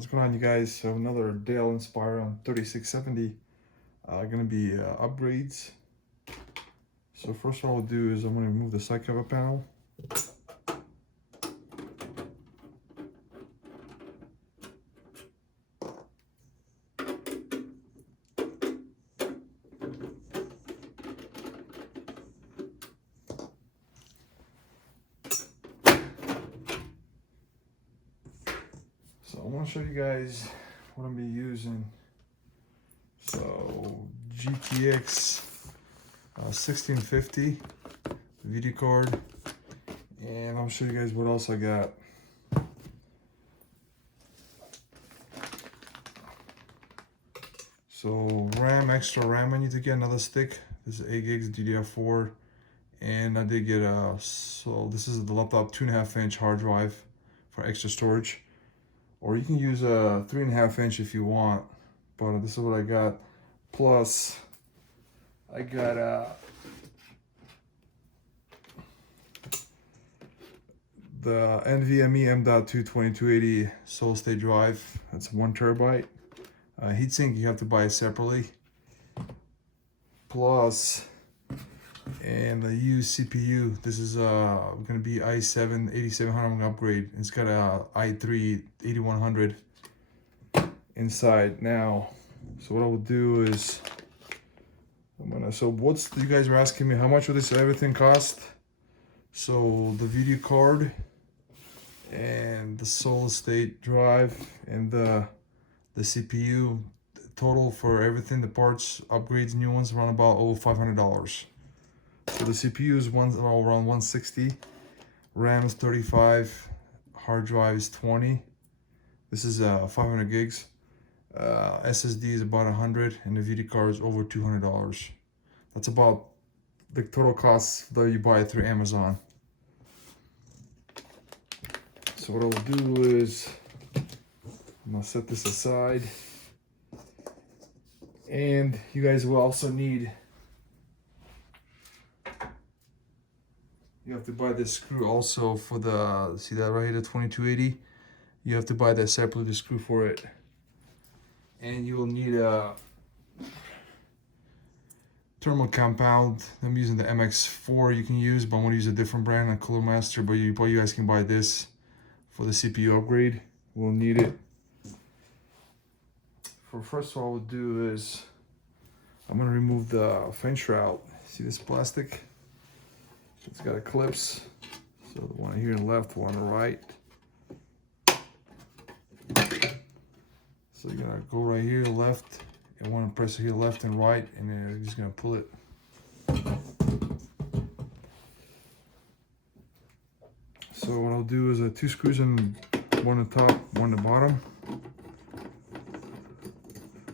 What's going on, you guys? So another Dell Inspiron 3670. Gonna be upgrades. So first what I'll do is I'm gonna remove the side cover panel. So I want to show you guys what I'm gonna be using. So GTX 1650 video card, and I'll show you guys what else I got. So extra RAM, I need to get another stick. This is 8 gigs DDR4, and I did get so this is the laptop 2.5-inch hard drive for extra storage. Or you can use a 3.5-inch if you want, but this is what I got. Plus, I got the NVMe M.2 2280 solid state drive. That's 1 terabyte. Heatsink you have to buy separately. Plus, and the used CPU. This is gonna be i7 8700 upgrade. It's got a i3 8100 inside now. So what I will do is you guys were asking me how much will this everything cost? So the video card and the solid state drive and the CPU, total for everything, the parts, upgrades, new ones, around about $500. So the CPU is around 160, RAM is 35, hard drive is 20. This is 500 gigs. SSD is about 100, and the video card is over $200. That's about the total cost that you buy through Amazon. So what I'll do is I'm gonna set this aside, and you guys will also need. You have to buy this screw also for the, see that right here, the 2280. You have to buy that separately, the screw for it. And you will need a thermal compound. I'm using the MX4 you can use, but I'm gonna use a different brand, a Cooler Master, but you guys can buy this for the CPU upgrade. We'll need it. For first what I will do is, I'm gonna remove the fan shroud. See this plastic? It's got a clips, so the one here on the left, one on the right. So you're gonna go right here to left, and want to press it here left and right, and then you're just gonna pull it. So what I'll do is 2 screws, in one on top, one on the bottom.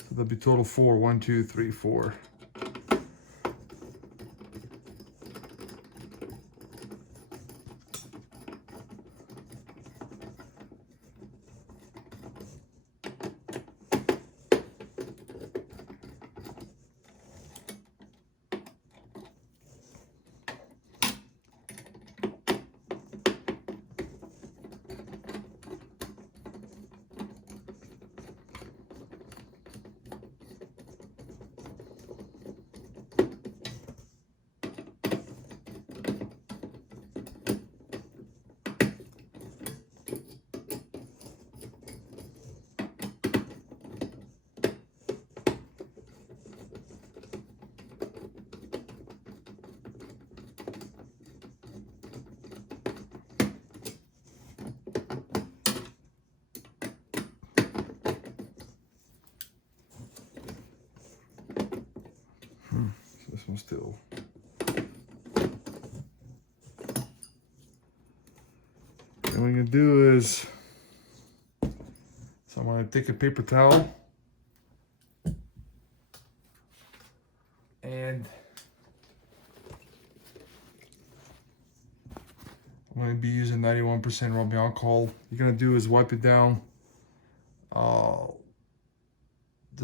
So there'll be total 4. 1, 2, 3, 4. This one's still. And what I'm gonna do is, so I'm gonna take a paper towel and I'm gonna be using 91% rubbing alcohol. You're gonna do is wipe it down the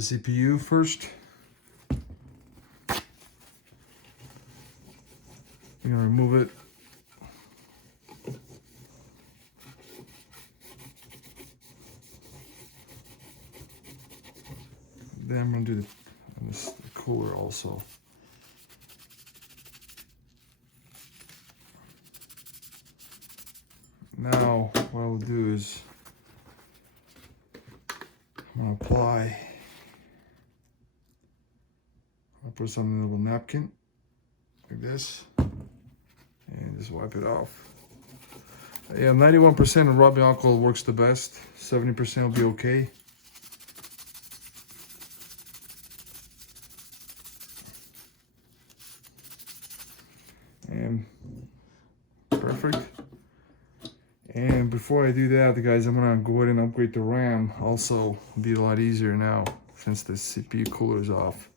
CPU first. You're gonna remove it. Then I'm gonna do the cooler also. Now what I'll do is I'm gonna apply. I'll put some in a little napkin like this and just wipe it off. Yeah, 91% of rubbing alcohol works the best. 70% will be okay. And perfect. And before I do that, guys, I'm gonna go ahead and upgrade the RAM. Also, it'll be a lot easier now since the CPU cooler is off.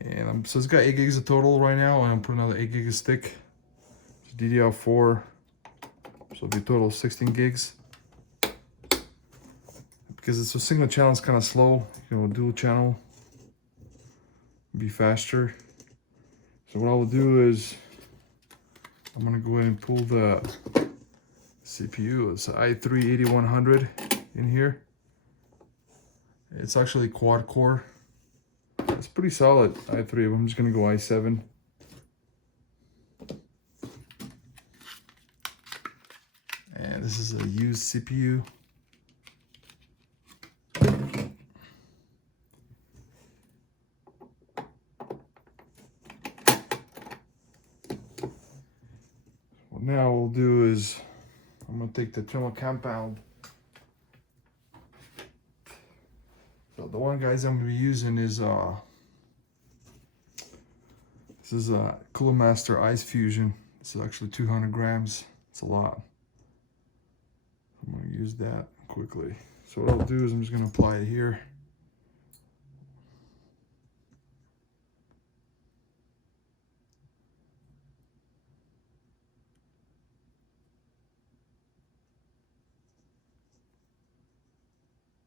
And so it's got 8 gigs of total right now, and I'm putting another 8 gigs stick. It's DDR4, so it'll be a total of 16 gigs. Because it's a single channel, it's kind of slow. You know, dual channel be faster. So what I will do is I'm gonna go ahead and pull the CPU. It's an i3-8100 in here. It's actually quad core. It's pretty solid i3. I'm just gonna go i7. And this is a used CPU. What now we'll do is I'm gonna take the thermal compound. So the one, guys, I'm gonna be using is this is a Cooler Master Ice Fusion. This is actually 200 grams. It's a lot. I'm gonna use that quickly. So what I'll do is I'm just gonna apply it here.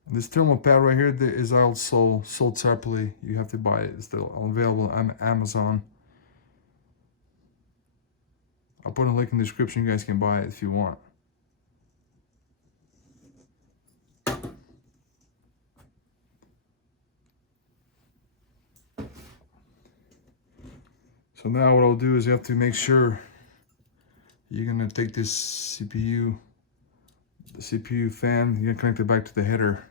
This thermal pad right here is also sold separately. You have to buy it. It's still available on Amazon. I'll put a link in the description. You guys can buy it if you want. So now what I'll do is you have to make sure you're gonna take this CPU, the CPU fan, you're gonna connect it back to the header.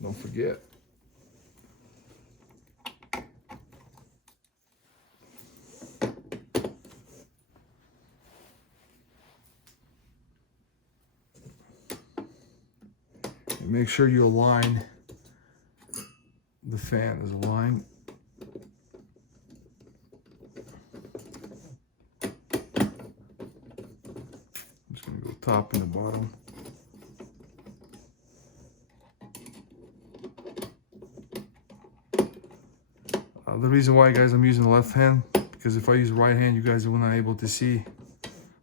Don't forget. And make sure you align the fan is aligned. I'm just gonna go top and the bottom. The reason why, guys, I'm using the left hand, because if I use the right hand, you guys will not able to see.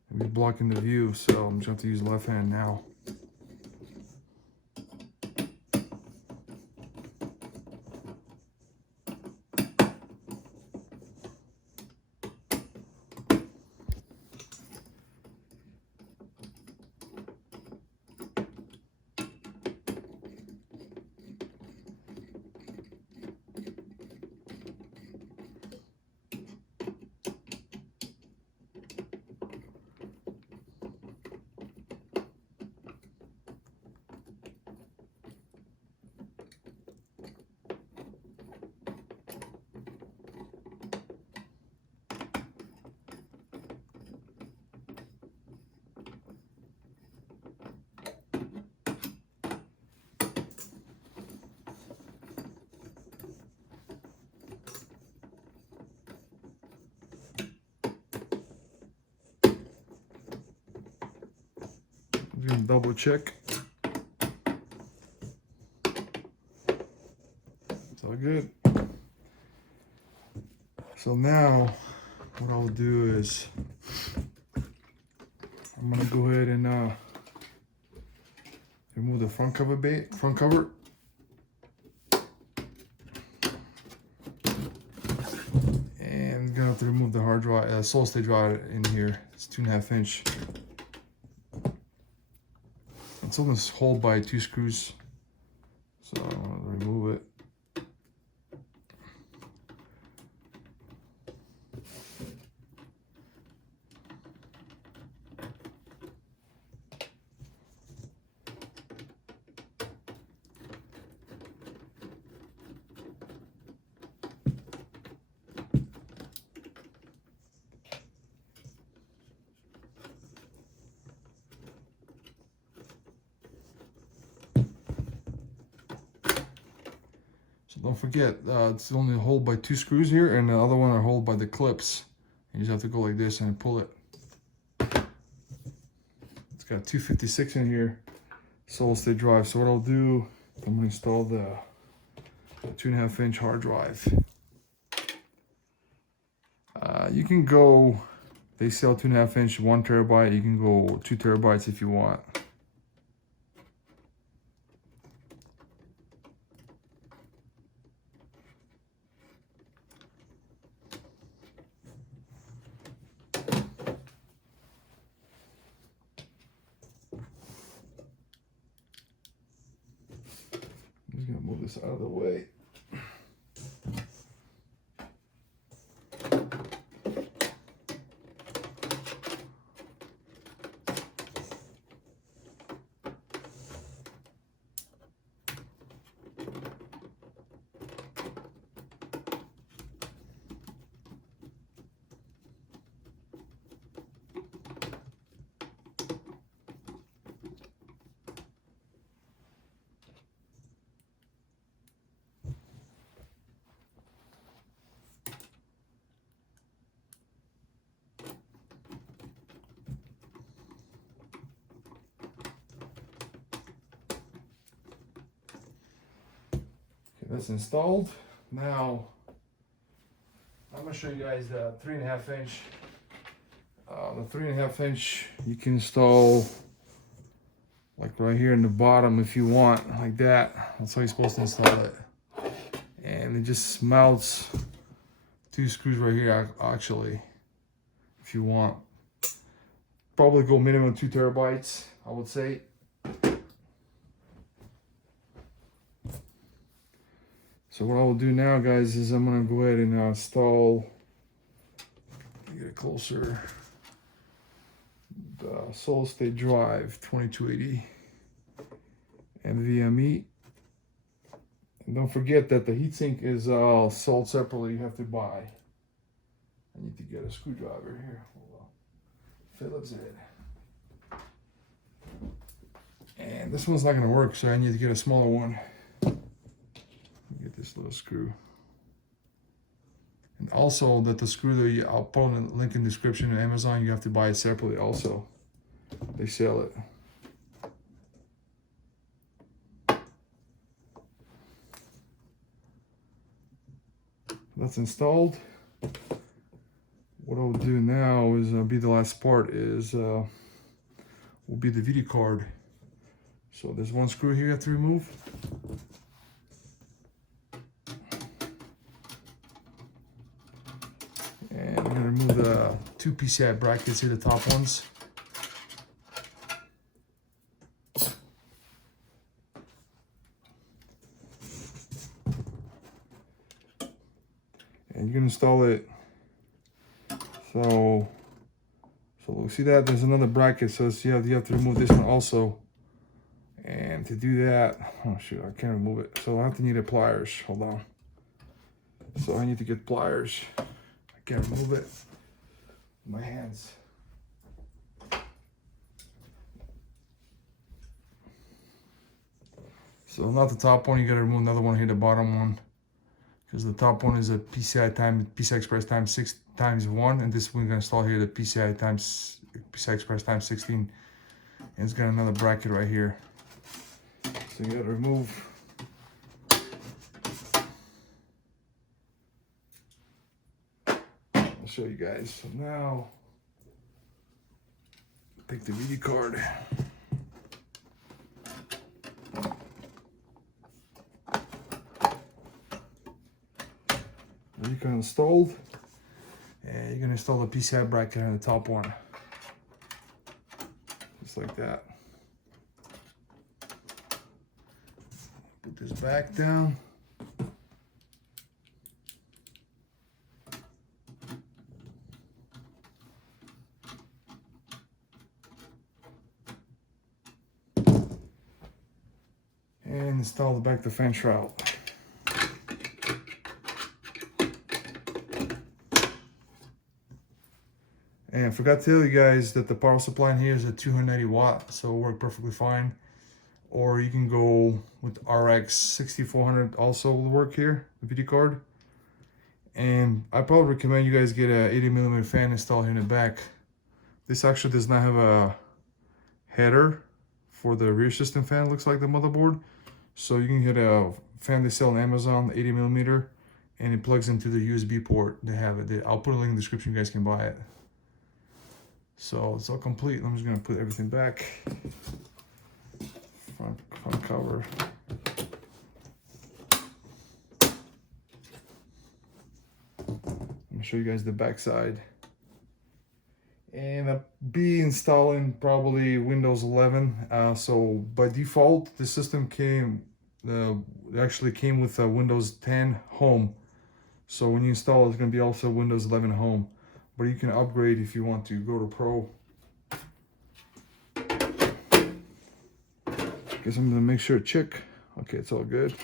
I'll be blocking the view, so I'm just going to use the left hand now. I'm going to double check. It's all good. So now what I'll do is I'm going to go ahead and remove the front cover. And I'm gonna have to remove the hard drive, solid state drive in here. It's 2.5 inch. It's only held by 2 screws, so I'm gonna remove it. Don't forget, it's only held by 2 screws here, and the other one are held by the clips. You just have to go like this and pull it. It's got 256 in here, solid state drive. So what I'll do, I'm gonna install the 2.5 inch hard drive. You can go, they sell 2.5 inch 1 terabyte. You can go 2 terabytes if you want. I'm just gonna move this out of the way. That's installed. Now I'm gonna show you guys the 3.5 inch. The 3.5 inch you can install like right here in the bottom if you want, like that. That's how you're supposed to install it. And it just mounts 2 screws right here actually, if you want. Probably go minimum 2 terabytes, I would say. So what I will do now, guys, is I'm gonna go ahead and install, get it closer, the solid state drive 2280 NVMe. And don't forget that the heatsink is sold separately. You have to buy. I need to get a screwdriver here. Hold on. Phillips head. And this one's not gonna work, so I need to get a smaller one. Get this little screw. And also that the screw that I'll put in the link in the description on Amazon, you have to buy it separately also. They sell it. That's installed. What I'll do now is be the last part is will be the video card. So there's 1 screw here you have to remove. And I'm going to remove the 2 PCI brackets here, the top ones. And you're going to install it. So see that there's another bracket, so you have to remove this one also. And to do that, oh shoot, I can't remove it. So I have to need a pliers. Hold on. So I need to get pliers. Can't remove it with my hands. So not the top one, you gotta remove another one here, the bottom one. Because the top one is a PCI Express times 6 times 1, and this we're gonna install here the PCI Express times 16. And it's got another bracket right here. So you gotta remove. I'll show you guys. So now, take the video card. You can install, and you're gonna install the PCI bracket on the top one, just like that. put this back down. And install back the fan shroud. And I forgot to tell you guys that the power supply in here is a 290 watt, so it'll work perfectly fine. Or you can go with RX 6400, also will work here, the video card. And I probably recommend you guys get a 80mm fan installed here in the back. This actually does not have a header for the rear system fan, looks like the motherboard. So you can get a fan they sell on Amazon, 80mm, and it plugs into the USB port. They have it. I'll put a link in the description, you guys can buy it. So it's all complete. I'm just gonna put everything back. Front cover. I'm gonna show you guys the back side. And I'll be installing probably Windows 11. So by default, the system actually came with Windows 10 Home. So when you install it, it's gonna be also Windows 11 Home. But you can upgrade if you want to go to Pro. Guess I'm gonna make sure to check. Okay, it's all good.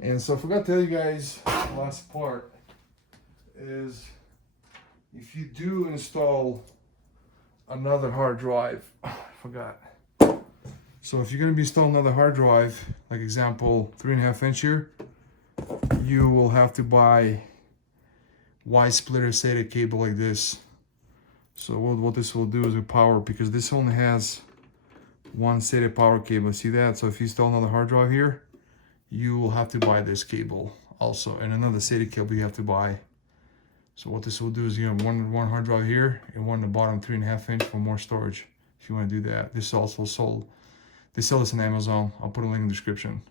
And so I forgot to tell you guys, the last part is if you do install another hard drive, I forgot. So if you're gonna be installing another hard drive, like example 3.5 inch here, you will have to buy Y splitter SATA cable like this. So what this will do is a power, because this only has one SATA power cable. See that? So if you install another hard drive here, you will have to buy this cable also, and another SATA cable you have to buy. So what this will do is you have one hard drive here and one in the bottom 3.5 inch for more storage if you want to do that. This is also sold. They sell this on Amazon. I'll put a link in the description.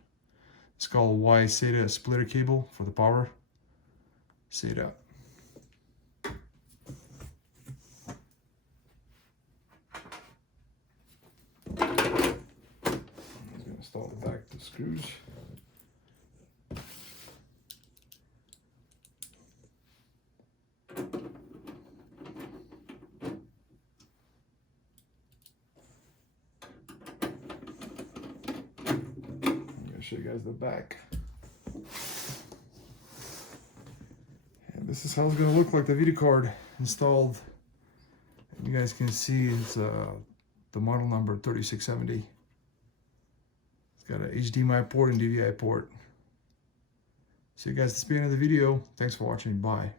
It's called Y SATA splitter cable for the power SATA. Install the back the screws. I'm gonna show you guys the back. And this is how it's gonna look like the video card installed. And you guys can see it's the model number 3670. Got an HDMI port and DVI port. So you guys, that's the end of the video. Thanks for watching. Bye.